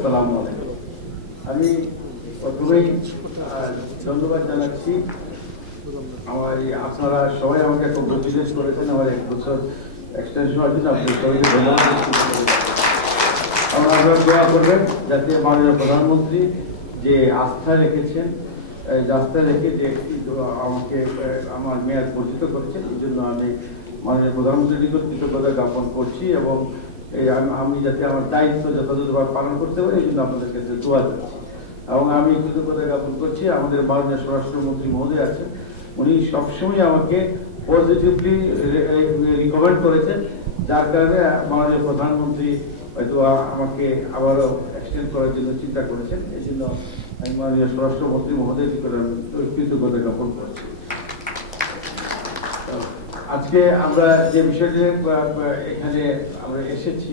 আসসালামু আলাইকুম। আমি প্রথমেই ধন্যবাদ জানাচ্ছি। আমার আপনারা সবাই আমাকে কংগ্রেচুলেট করেছেন আমার 1 বছর এক্সটেনশন হওয়ার জন্য। আপনাদের সবাইকে ধন্যবাদ। আপনারা দোয়া করবেন যাতে মাননীয় প্রধানমন্ত্রী যে আস্থা রেখেছেন, আস্থা রেখে যে আমাকে আমার মেয়াদ বর্ধিত করেছেন, এই জন্য আমি মাননীয় প্রধানমন্ত্রীর নিকট কৃতজ্ঞতা জ্ঞাপন করছি এবং আমি যাতে আমার দায়িত্ব যথাযথভাবে পালন করতে পারি এই জন্য আপনাদের কাছে দোয়া করছি। এবং আমি কৃতজ্ঞতা জ্ঞাপন করছি আমাদের মাননীয় স্বরাষ্ট্রমন্ত্রী মহোদয় আছেন, উনি সবসময় আমাকে পজিটিভলি রিকমেন্ড করেছেন, যার কারণে মাননীয় প্রধানমন্ত্রী হয়তো আমাকে আবারও এক্সটেন্ড করার জন্য চিন্তা করেছেন। এই জন্য আমি মাননীয় স্বরাষ্ট্রমন্ত্রী মহোদয়কে কৃতজ্ঞতা জ্ঞাপন করছি। আজকে আমরা যে বিষয়টি এখানে আমরা এসেছি,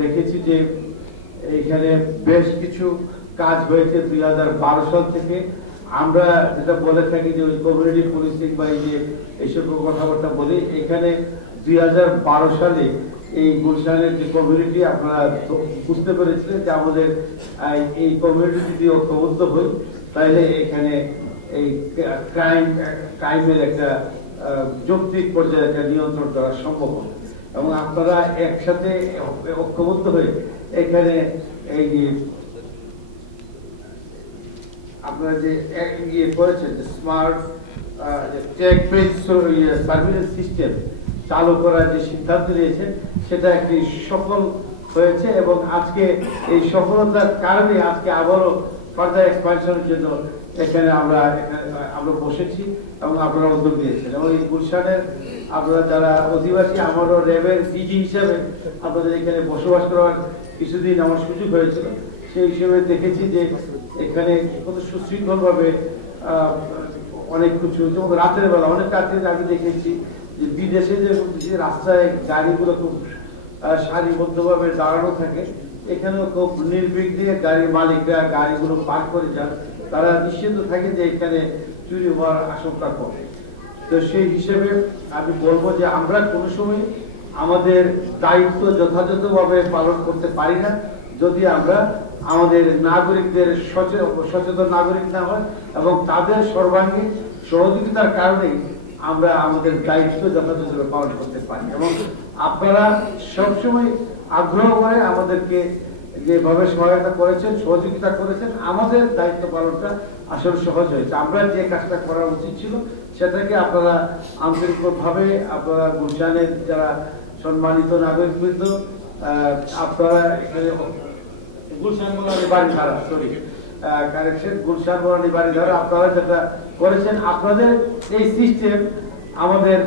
দেখেছি যে এখানে বেশ কিছু কাজ হয়েছে 2012 সাল থেকে। আমরা যেটা বলে থাকি যে ওই কমিউনিটি পুলিশিং বা এই যে এইসব কথাবার্তা বলি, এখানে 2012 সালে এই গুলশানের যে কমিউনিটি আপনারা বুঝতে পেরেছিলেন যে আমাদের এই কমিউনিটি যদি ঐক্যবদ্ধ হই তাহলে এখানে এই ক্রাইমের একটা যৌক্তিক পর্যায়ে একটা নিয়ন্ত্রণ করা সম্ভব হবে এবং আপনারা একসাথে ঐক্যবদ্ধ হয়ে এখানে এই যে আপনারা যে ইয়ে করেছেন smart check base surveillance system চালু করার যে সিদ্ধান্ত নিয়েছেন সেটা একটি সফল হয়েছে এবং আজকে এই সফলতার কারণে আজকে আবারও ফার্দার এক্সপানশনের জন্য এখানে আমরা বসেছি এবং আপনারা উদ্যোগ নিয়েছেন। এবং এই গুলশানের আপনারা যারা অধিবাসী, আমারও র্যাবের ডিজি হিসেবে আপনাদের এখানে বসবাস করার কিছুদিন আমার সুযোগ হয়েছিল, সেই হিসেবে দেখেছি যে এখানে কত সুশৃঙ্খলভাবে অনেক কিছু, যেমন রাতের বেলা অনেক রাতে আমি দেখেছি যে বিদেশে যে রাস্তায় গাড়িগুলো খুব সারিবদ্ধভাবে দাঁড়ানো থাকে, এখানেও খুব নির্বিঘ্নে গাড়ির মালিকরা গাড়িগুলো পার্ক করে যান, তারা নিশ্চিন্ত থাকে যে এখানে চুরি হওয়ার আশঙ্কা কম। তো সেই হিসেবে আমি বলবো যে আমরা কোনো সময় আমাদের দায়িত্ব যথাযথভাবে পালন করতে পারি না যদি আমরা আমাদের নাগরিকদের সচেতন নাগরিক না হয় এবং তাদের সর্বাঙ্গীন সহযোগিতার কারণে আমরা আমাদের দায়িত্ব যথাযথভাবে পালন করতে পারি। এবং আপনারা সবসময় আগ্রহ করে আমাদেরকে যেভাবে সহায়তা করেছেন, সহযোগিতা করেছেন, আমাদের দায়িত্ব পালনটা আসলে সহজ হয়েছে। আমরা যে কাজটা করা উচিত ছিল সেটাকে আপনারা আন্তরিকভাবে আপনারা গুলশানের যারা সম্মানিত নাগরিকবৃন্দ, আপনারা এখানে গুলশান মোলানি বাড়িধারা গুলশান মোলানি বাড়িধারা আপনারা যেটা করেছেন, আপনাদের এই সিস্টেম আমাদের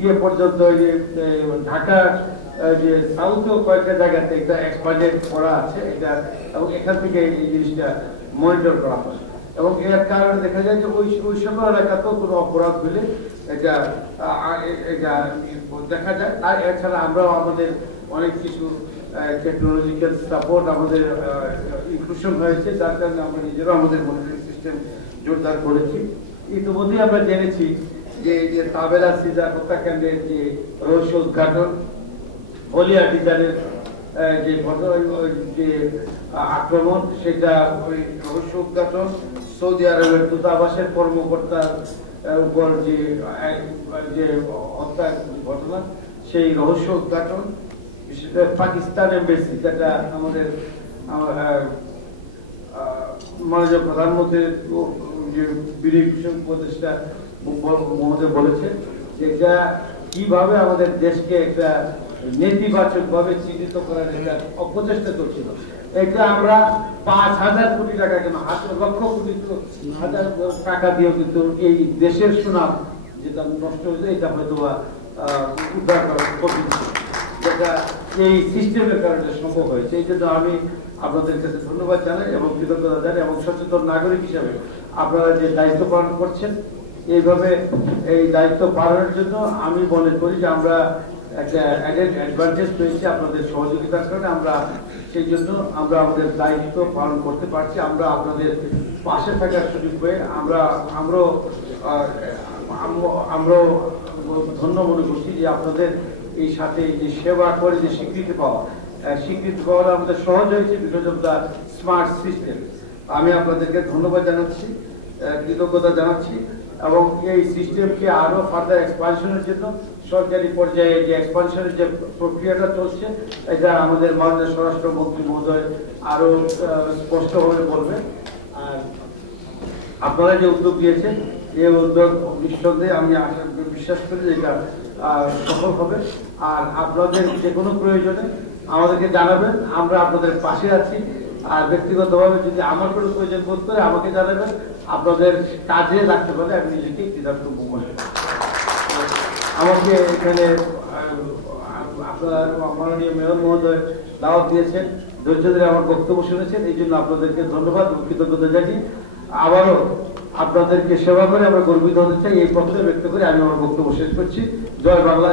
ইয়ে পর্যন্ত ঢাকা যে সাউথেও কয়েকটা জায়গাতে এটা এক্সপান্ডেড করা আছে এটা, এবং এখান থেকে এই জিনিসটা মনিটর করা হয় এবং এর কারণে দেখা যায় যে ওই সকল এলাকাতেও কোনো অপরাধ হলে এটা দেখা যায়। আর এছাড়া আমরাও আমাদের অনেক কিছু টেকনোলজিক্যাল সাপোর্ট আমাদের ইনক্লুশন হয়েছে, যার কারণে আমরা নিজেরাও আমাদের মনিটরিং সিস্টেম জোরদার করেছি। ইতিমধ্যেই আমরা জেনেছি যে তাবেলা সিজার হত্যাকাণ্ডের যে রহস্য উদ্ঘাটন, হলিয়া ডিজাইনের যে আক্রমণ, সেটা ওই রহস্য উদ্ঘাটন, সৌদি আরবের দূতাবাসের কর্মকর্তার উপর যে হত্যা ঘটনা সেই রহস্য উদ্ঘাটন, বিশেষ করে পাকিস্তান এমবেসি, যেটা আমাদের মাননীয় প্রধানমন্ত্রীর যে বিদেশ উপদেষ্টা মহোদয় বলেছেন যে এটা কিভাবে আমাদের দেশকে একটা নেতিবাচক ভাবে চিহ্নিত করার একটা অপচেষ্টা চলছিল। এটা আমরা 5,000 কোটি টাকা, কেন লক্ষ কোটি হাজার টাকা দিয়েও কিন্তু এই দেশের সুনাম যেটা নষ্ট হয়েছে এটা হয়তো উদ্ধার করা কঠিন ছিল, যেটা এই সিস্টেমের কারণে সম্ভব হয়েছে। এই জন্য আমি আপনাদের কাছে ধন্যবাদ জানাই এবং কৃতজ্ঞতা জানাই এবং সচেতন নাগরিক হিসাবে আপনারা যে দায়িত্ব পালন করছেন, এইভাবে এই দায়িত্ব পালনের জন্য আমি মনে করি যে আমরা একটা অ্যাডভান্টেজ পেয়েছি আপনাদের সহযোগিতার কারণে। আমরা সেই জন্য আমরা আমাদের দায়িত্ব পালন করতে পারছি। আমরা আপনাদের পাশে থাকার সুযোগ পেয়ে আমরাও ধন্য মনে করছি যে আপনাদের এই সাথে যে সেবা করে যে স্বীকৃতি পাওয়া স্বীকৃতি পাওয়া আমাদের সহজ হয়েছে because of the smart system. আমি আপনাদেরকে ধন্যবাদ জানাচ্ছি, কৃতজ্ঞতা জানাচ্ছি এবং এই সিস্টেমকে আরো ফার্দার এক্সপানশনের জন্য সরকারি পর্যায়ে যে এক্সপানশনের যে প্রক্রিয়াটা চলছে এটা আমাদের মাননীয় স্বরাষ্ট্রমন্ত্রী মহোদয় আরো স্পষ্টভাবে বলবেন। আর আপনারা যে উদ্যোগ দিয়েছেন এই উদ্যোগ নিঃসন্দেহে আমি বিশ্বাস করি যে এটা সফল হবে। আর আপনাদের যে কোনো প্রয়োজনে আমাদেরকে জানাবেন, আমরা আপনাদের পাশে আছি। আর ব্যক্তিগতভাবে যদি আমার কোনো প্রয়োজন বোধ করে আমাকে জানাবেন, আপনাদের কাজে লাগতে পারে আমি নিজেকে কৃতজ্ঞ মনে করি। আমাকে এখানে আপনার মাননীয় মেয়র মহোদয় দাওয়াত দিয়েছেন, ধৈর্য ধরে আমার বক্তব্য শুনেছেন, এই জন্য আপনাদেরকে ধন্যবাদ ও কৃতজ্ঞতা জানিয়ে আবারও আপনাদেরকে সেবা করে আমরা গর্বিত হতে চাই এই পত্রে ব্যক্ত করে আমি আমার বক্তব্য শেষ করছি। জয় বাংলা।